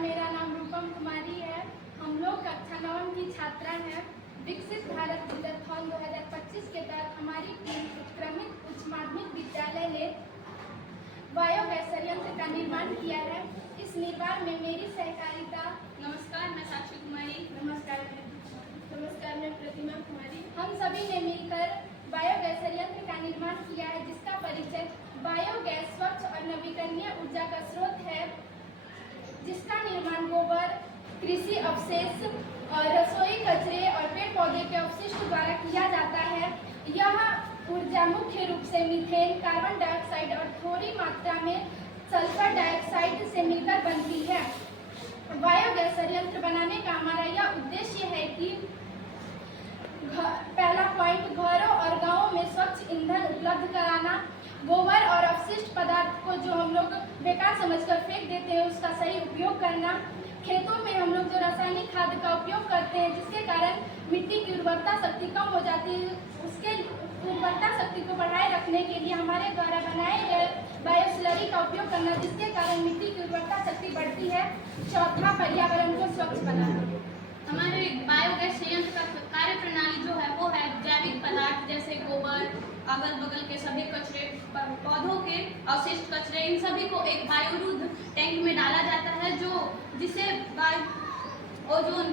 मेरा नाम रूपम कुमारी है। हम लोग कक्षा 9 की छात्रा हैं। विकसित भारत जिलाथॉन 2025 के तहत हमारी टीम उत्क्रमित उच्च माध्यमिक विद्यालय ने बायोगैस संयंत्र का निर्माण किया है। इस निर्माण में मेरी सहकारिता। नमस्कार, मैं साक्षी कुमारी। नमस्कार, मैं प्रतिमा कुमारी। हम सभी ने मिलकर बायोगैस संयंत्र का निर्माण किया है, जिसका परिचय बायोगैस स्वच्छ और नवीकरणीय ऊर्जा का स्रोत है, जिसका निर्माण गोबर, कृषि अवशेष और रसोई कचरे और पेड़ पौधे के अवशिष्ट द्वारा किया जाता है। यह ऊर्जा मुख्य रूप से मीथेन, कार्बन डाइऑक्साइड और थोड़ी मात्रा में सल्फर डाइऑक्साइड से मिलकर बनती है। बायोगैस संयंत्र बनाने का हमारा यह उद्देश्य है कि पहला पॉइंट, घरों और गांवों में स्वच्छ ईंधन उपलब्ध कराना। गोबर और अपशिष्ट पदार्थ को जो हम लोग बेकार समझकर फेंक देते हैं, उसका सही उपयोग करना। खेतों में हम लोग जो रासायनिक खाद का उपयोग करते हैं, जिसके कारण मिट्टी की उर्वरता शक्ति कम हो जाती है, उसके उर्वरता शक्ति को बढ़ाए रखने के लिए हमारे द्वारा बनाए गए बायोस्लरी का उपयोग करना, जिसके कारण मिट्टी की उर्वरता शक्ति बढ़ती है। चौथा, पर्यावरण को स्वच्छ बनाना। हमारे बायोगैस संयंत्र का कार्य प्रणाली जो है वो है जैविक पदार्थ जैसे गोबर, अगल बगल के सभी कचरे, पौधों के अवशिष्ट कचरे, इन सभी को एक वायुरुद्ध टैंक में डाला जाता है, जिसे ओजोन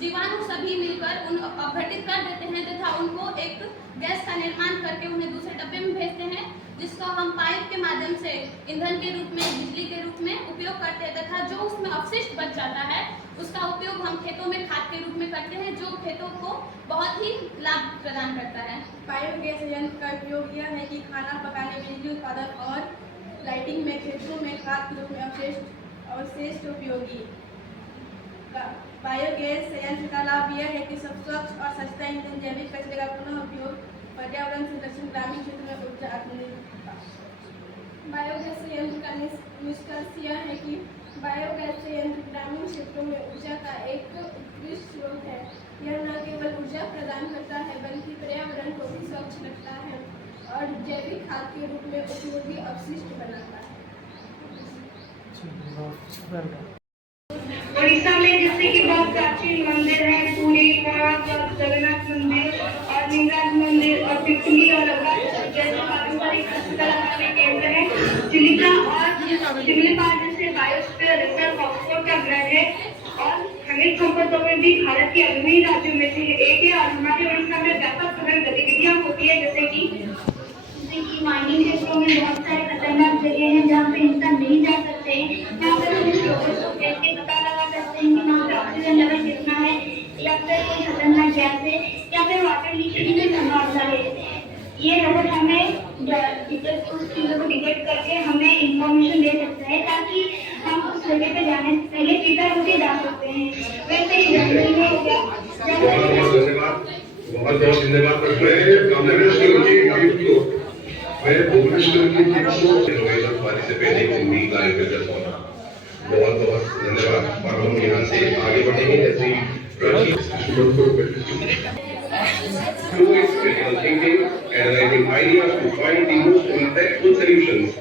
जीवाणु सभी मिलकर उन अपघटित कर देते हैं तथा उनको एक गैस का निर्माण करके उन्हें दूसरे डब्बे में भेजते हैं, जिसको हम पाइप के माध्यम से ईंधन के रूप में, बिजली के रूप में उपयोग करते हैं तथा जो उसमें अपशिष्ट बच जाता है उसका उपयोग हम खेतों में खाद के रूप में करते हैं, जो खेतों को बहुत ही लाभ प्रदान करता है। बायोगैस संयंत्र का उपयोग यह है कि खाना पकाने, बिजली उत्पादन और लाइटिंग में खेतों में खाद के रूप में अवशेष उपयोगी। बायोगैस संयंत्र का लाभ यह है कि सब स्वच्छ और सस्ता ईंधन, जैविक कचरे का पुनः उपयोग, पर्यावरण संरक्षण, ग्रामीण क्षेत्र में ऊर्जा आत्मनिर्भरता। बायोगैस संयंत्र का निष्कर्ष यह है कि बायोगैस संयंत्र ग्रामीण क्षेत्रों में ऊर्जा का एक उत्कृष्ट स्रोत है। यह न केवल ऊर्जा प्रदान करता है, बल्कि पर्यावरण को भी स्वच्छ रखता है और जैविक खाद के रूप में उपयोगी अपशिष्ट बनाता है। उड़ीसा में जैसे कि बहुत प्राचीन मंदिर है, पुरी, कोणार्क, जगन्नाथ मंदिर और लिंगराज मंदिर और पिपली और जैसे पारंपरिक हस्तकला के केंद्र है। चिलिका और शिमलीपाल जैसे बायोस्फीयर रिजर्व ऑक्सफोर्ड का ग्रह है और खनिज संपदा में भी भारत के अग्रणी राज्यों में से एक है और हमारे उड़ीसा में व्यापक गतिविधियां होती है, जैसे कि माइनिंग क्षेत्रों में बहुत सारे खतरनाक जगह हैं जहाँ पे इंसान नहीं जा सकते हैं। यहाँ पे कुछ लोगों को देख के पता लगा सकते हैं कि वहाँ पे ऑक्सीजन लेवल कितना है या फिर कोई खतरनाक गैस है या फिर वाटर लीकेज की संभावना है। ये रोबोट हमें उस चीज़ों को डिटेक्ट करके हमें इंफॉर्मेशन दे सकता है, ताकि हम उस जगह पे जाने से पहले प्रिपेयर होकर जा सकते हैं। वैसे ही जंगल में हो गया। बहुत मैं भुवनेश्वर की वाली से पहले उम्मीद आए कर होना बहुत बहुत धन्यवाद। और हम यहाँ से आगे बढ़ेंगे जैसे thinking and I think ideas to find the most impactful solutions.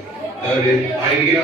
The idea